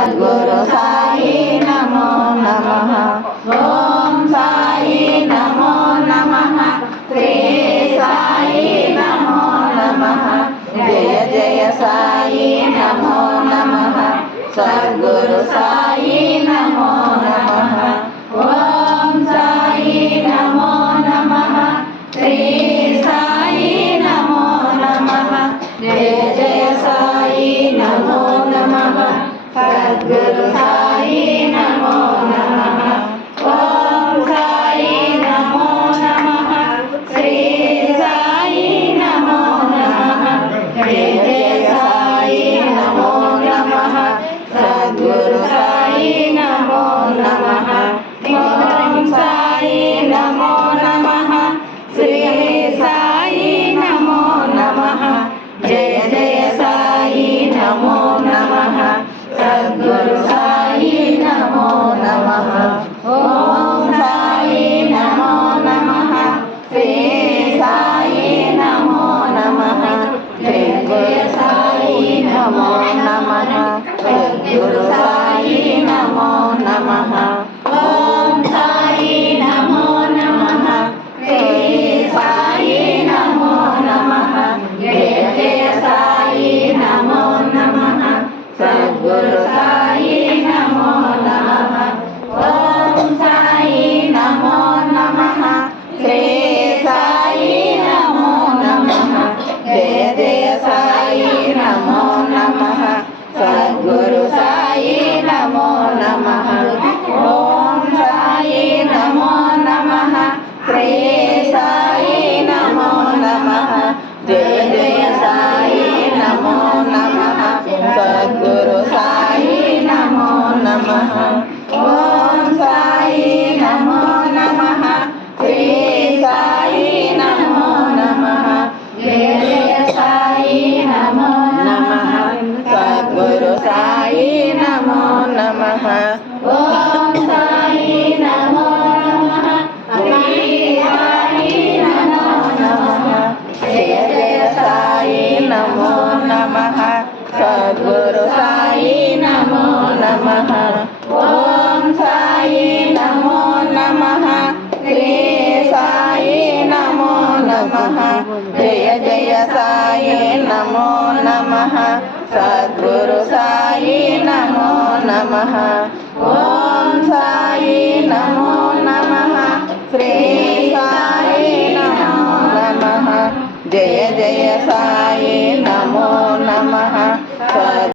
సద్గురు సాయి నమో నమః. ఓం సాయి నమో నమః. శ్రీ సాయి నమో నమః. జయ జయ సాయి నమో నమః. సద్గురు సాయి నమో నమః. ఓం సాయి నమో నమః. శ్రీ సాయి నమో నమః. జయ జయ సాయి నమో నమః. సద్గురు సాయి నమో నమః. ఓం సాయి నమో నమః. శ్రీ సాయి నమో నమః. జయ జయ సాయి నమో నమః. సద్గురు సాయి నమో నమః. ఓం సాయి నమో నమః. శ్రీ సాయి నమో నమః. జయ జయ సాయి నమో నమః. సద్గురు సాయి నమో నమః. ఓం సాయి నమో నమః. శ్రీ సాయి నమో నమః. జయ జయ సాయి నమో నమః. సద్గురు సాయి నమో నమః. ఓం సాయి నమో నమః. శ్రీ సాయి నమో నమః. జయ జయ సాయి నమో నమః. సద్గురు సాయి నమో నమః. ఓం సాయి నమో నమః. శ్రీ సాయి నమో నమః. జయ జయ సాయి నమో నమః. సద్గురు సాయి నమో నమః. ఓం సాయి నమో నమః. శ్రీ సాయి నమో నమః. జయ జయ సాయి నమో నమః. సద్గురు సాయి నమో నమః. ఓం సాయి నమో నమః. శ్రీ సాయి నమో నమః. జయ జయ సాయి నమో నమః. సద్గురు సాయి నమో నమః. ఓం సాయి నమో నమః. శ్రీ సాయి నమో నమః. జయ జయ సాయి నమో నమః. సద్గురు సాయి నమో నమః. ఓం సాయి నమో నమః. శ్రీ సాయి నమో నమః. జయ జయ సాయి నమో నమః. సద్గురు సాయి నమో నమః. ఓం సాయి నమో నమః. శ్రీ సాయి నమో నమః. జయ జయ సాయి నమో